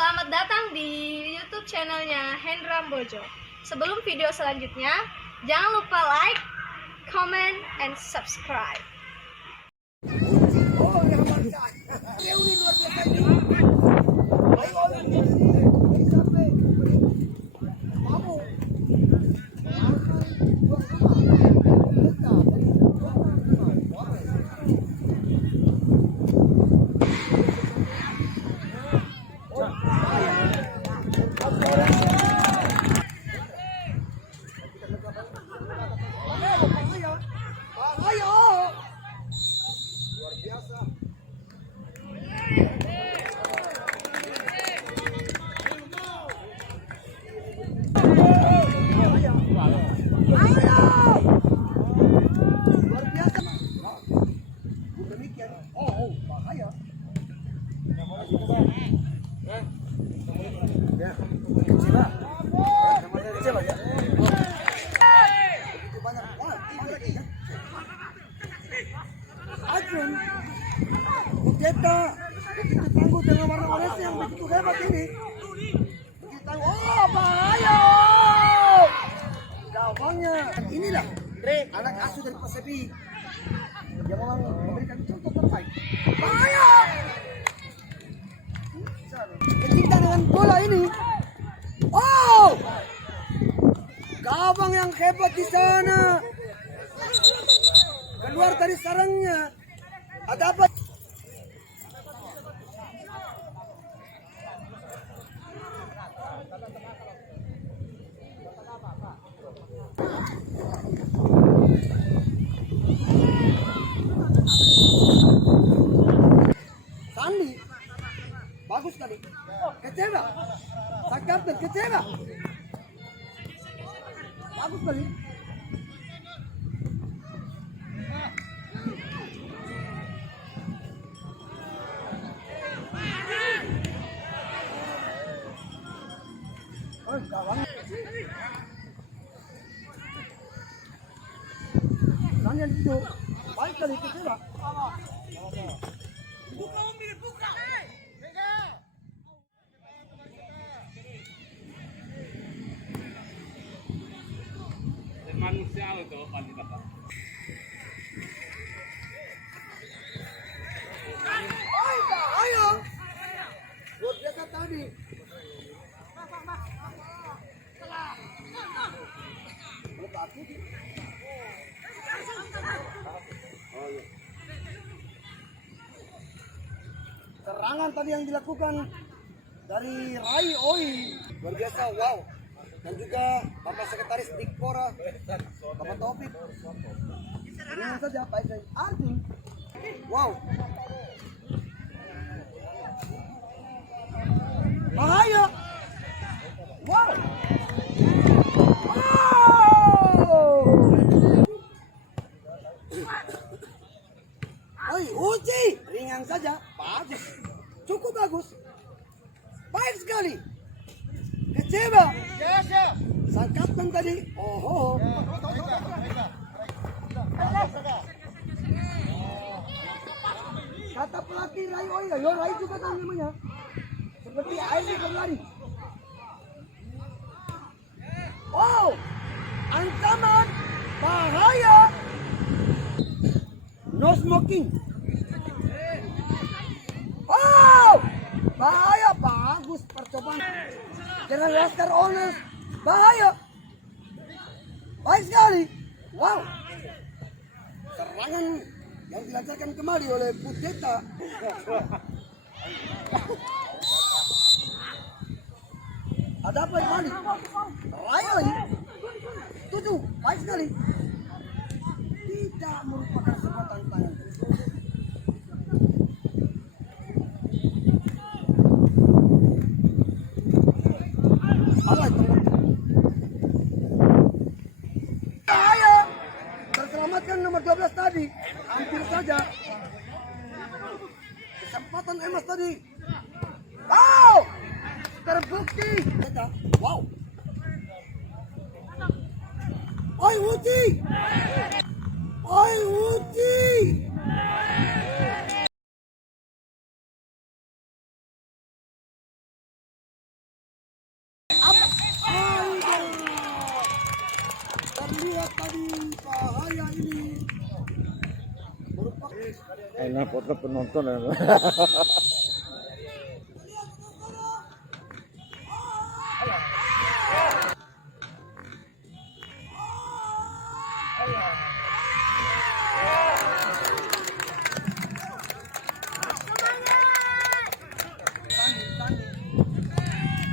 Selamat datang di YouTube channelnya Hendra Bojo. Sebelum video selanjutnya, jangan lupa like, comment, and subscribe. Ajun, Kudeta, begitu tangguh dengan warna oranye yang begitu hebat ini. Begitu tangguh, oh bahaya! Gawangnya, inilah anak asuh dari Pasebi. Dia memang memberikan contoh terbaik. Bahaya! Kecinta dengan bola ini. Oh! Gawang yang hebat di sana. Keluar dari sarangnya. Ada apa? Sandi. Bagus sekali. Kecewa. Sang kapten kecewa. Bagus sekali. Yang itu baik kali kecewa. Buka. Manusia itu pasti dapat. Ayo. Luar biasa tadi. Serangan tadi yang dilakukan dari Rai Oi luar biasa, wow. Dan juga Bapak Sekretaris Dikpora, Bapak Taufik. Ini saja baik dari Arjun. Wow. Bahaya. Wow. Oi, uji ringan saja, bagus, cukup bagus, baik sekali. Kecewa, sang kapten tadi, kata pelatih Rai Oi, Rai juga tahu namanya, seperti air di lari. Wow, ancaman, bahaya. No smoking. Oh, bahaya, bagus percobaan. Dengan Laskar Ones, bahaya. Baik sekali. Wow. Serangan yang dilancarkan kembali oleh Kudeta. Ada apa kembali? Rayon. 7, baik sekali. Tidak merupakan sebuah tantangan. Ayo, terselamatkan nomor 12 tadi. Hampir saja. Kesempatan emas tadi. Wow, terbukti. Wow. Oi Uci. Oi Uci. Enak foto penonton.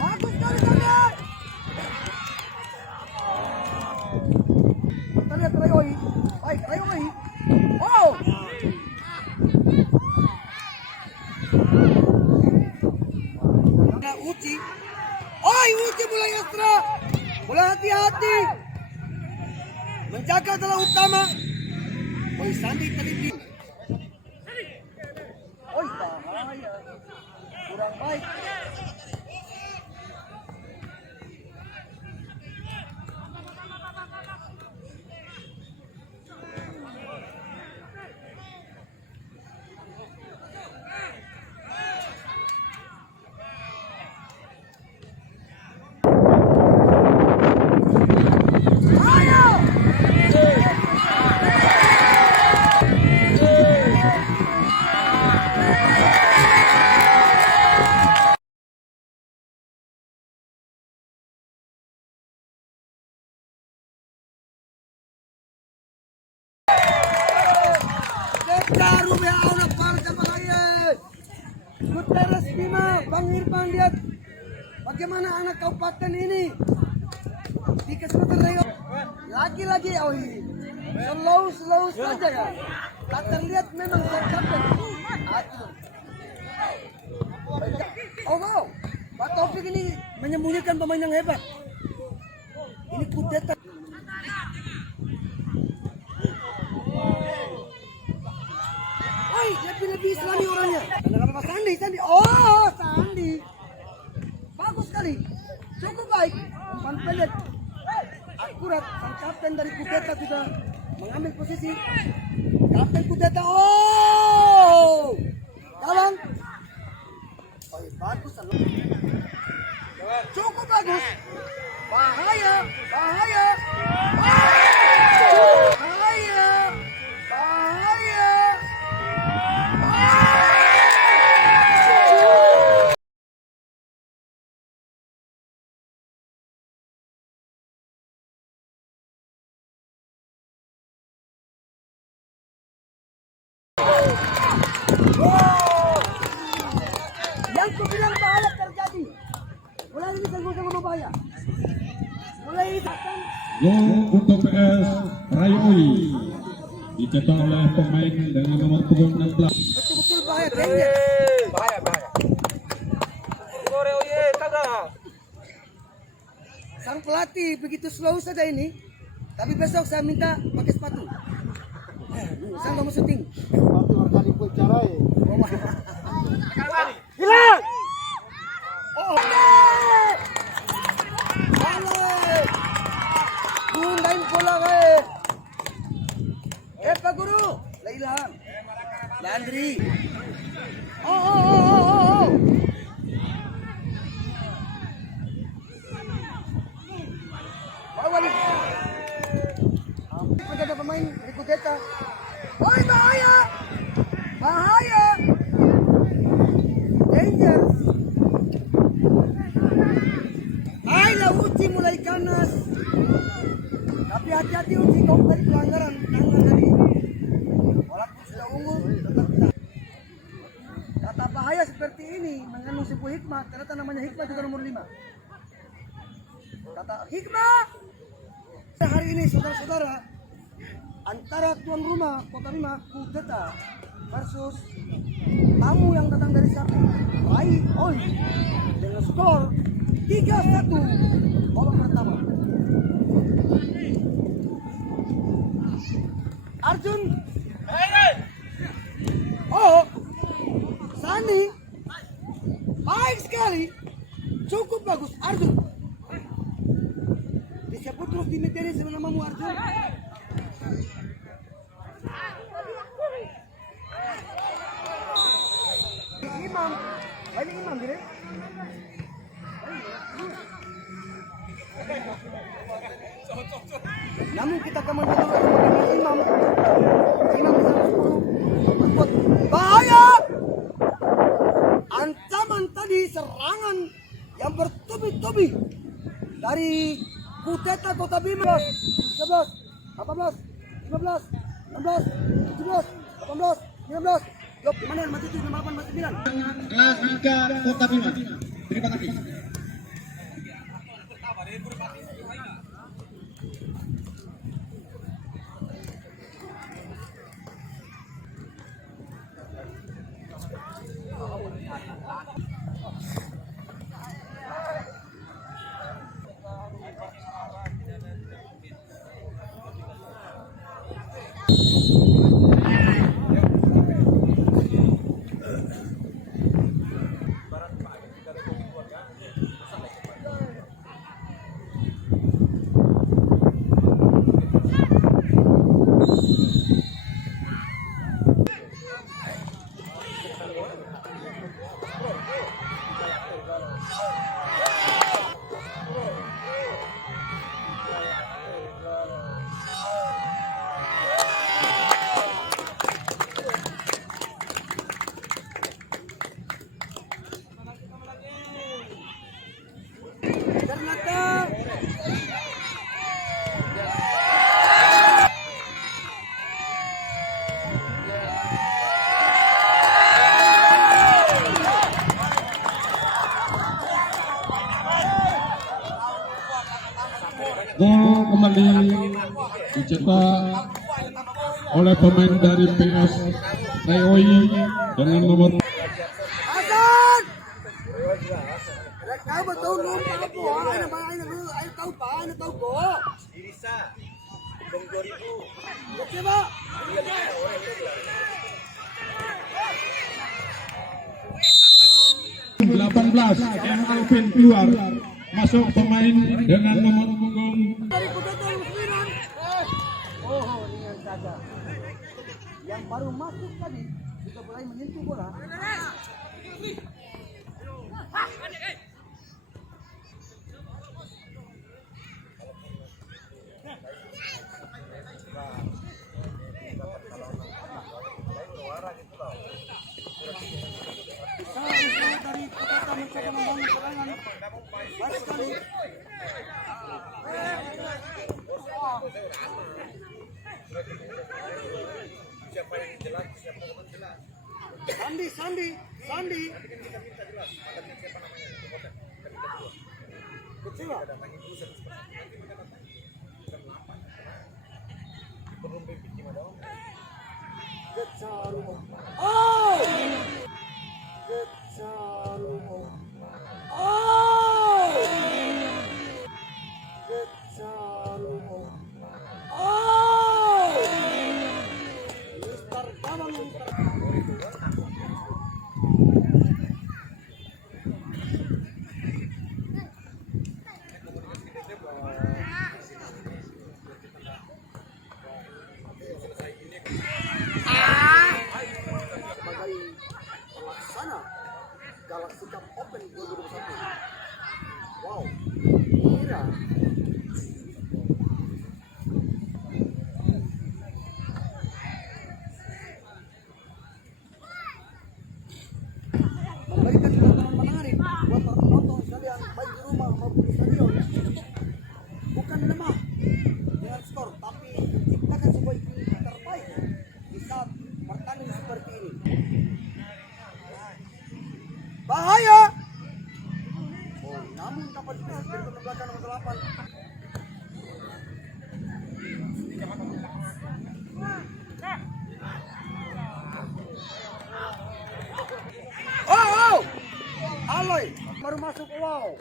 Bagus sekali kalian. Kita lihat Rayoi. Baik, Rayoi. Oh. Nah, Uci. Oi, Uci mulai ekstra. Mulai hati-hati. Menjaga adalah utama. Oi, Sandi tadi di. Oi, bahaya. Kurang baik. Baru ya Allah parca bahaya. Guterres Bima, Bang Irfan lihat bagaimana anak kabupaten ini di kesempatan Rio lagi-lagi slow saja ya. Tak terlihat memang capek. Oh wow, Pak Taufik ini menyembunyikan pemain yang hebat. Ini kudeta. Lebih Islami orangnya. Kenapa Sandi? Oh, Sandi. Bagus sekali. Cukup baik. Umpan pelet. Akurat. Sang kapten dari Kudeta sudah mengambil posisi. Kapten Kudeta. Oh. Kawan. Oh, bagus. Cukup bagus. Bahaya. Bahaya. Bahaya. Bahaya. Yang kubilang bahaya terjadi. Mulai ini sungguh-sungguh berbahaya. Mulai Gol untuk PS Rayoi dicetak oleh pemain dengan nomor punggung 16. betul-betul bahaya, danger. Bahaya. Sang pelatih begitu slow saja ini. Tapi besok saya minta pakai sepatu. Sang mau syuting. Sepatu kali pun carai. Hilang. Oh. Gundain bola kae. Pak Guru, Lailan. Landri. Oh. Bawa nih. Ada pemain dari Kudeta. Oi, bahaya. Bahaya. Danger. Ayolah Uci mulai ganas. Tapi hati-hati Uci, kau tadi pelanggaran tangan tadi. Walaupun sudah unggul, tetap tidak. Kata bahaya seperti ini mengandung sebuah hikmah. Ternyata namanya hikmah juga nomor 5. Kata hikmah. Hari ini saudara-saudara, antara tuan rumah Kota Bima Kudeta versus tamu yang datang dari Sapi Rayoi dengan skor 3-1 babak pertama. Arjun, oh, Sandi, baik sekali, cukup bagus Arjun. Disebut terus di media sama namamu Arjun. Imam, ini Imam gini. Namun kita akan menonton Imam. Imam 110. yang bertubi-tubi dari Kuteta Kota Bima. 13, 14, 15, 16, 17, 18, 19. Yuk, gimana masih 7, 8, masih 9. Kelas 3 Kota Bima. Terima kasih. Ternyata Gol kembali dicetak oleh pemain dari PS Rayoi dengan nomor Hasan. Mereka betul lupa apa? Ayo tahu pak, ayo tahu kok. Irisa, Dong 2000. Oke pak. 18 yang Alvin keluar, masuk pemain dengan nomor punggung Dari Kuteta yang 9. Oh, ringan saja. Yang baru masuk tadi sudah mulai menyentuh bola. Dari Kuteta mencoba membangun serangan. Baik sekali. Sandi. Kecewa. Getsarumo. Oh! Getsarumo. Oh! Getsarumo. Oh! Mister Kamang yang sebagai pelaksana Galaxy Cup Open 2021. Wow, kira memberikan tontonan menarik buat para penonton sekalian baik di rumah maupun di stadion. Bukan lemah dengan skor, tapi menciptakan sebuah iklim terbaik di saat pertandingan seperti ini. Bahaya. Oh, namun dapat dipilih dari belakang nomor 8. Oh! Aloy baru masuk. Wow.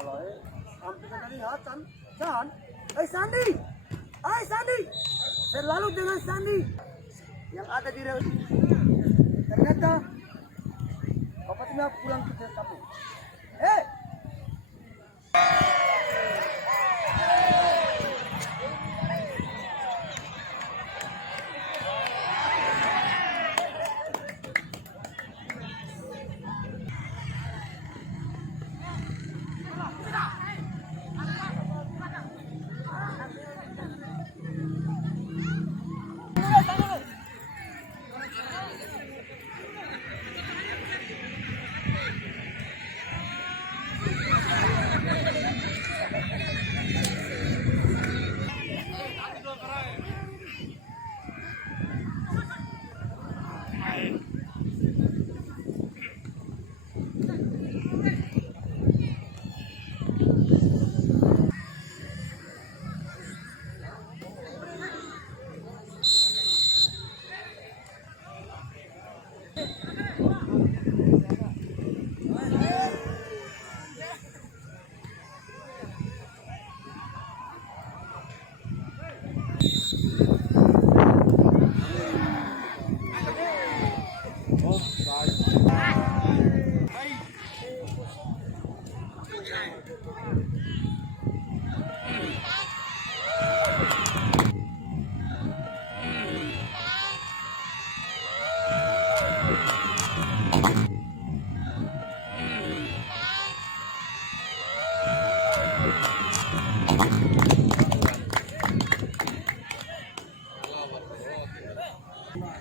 Aloy hampir tidak lihat kan? Sandi. Sandi. Selalu dengan Sandi yang ada di rel. Ternyata bapaknya pulang ke kampung.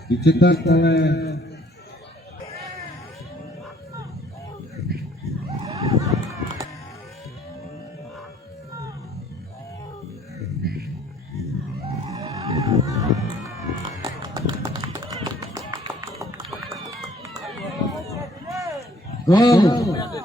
dicetak oleh gol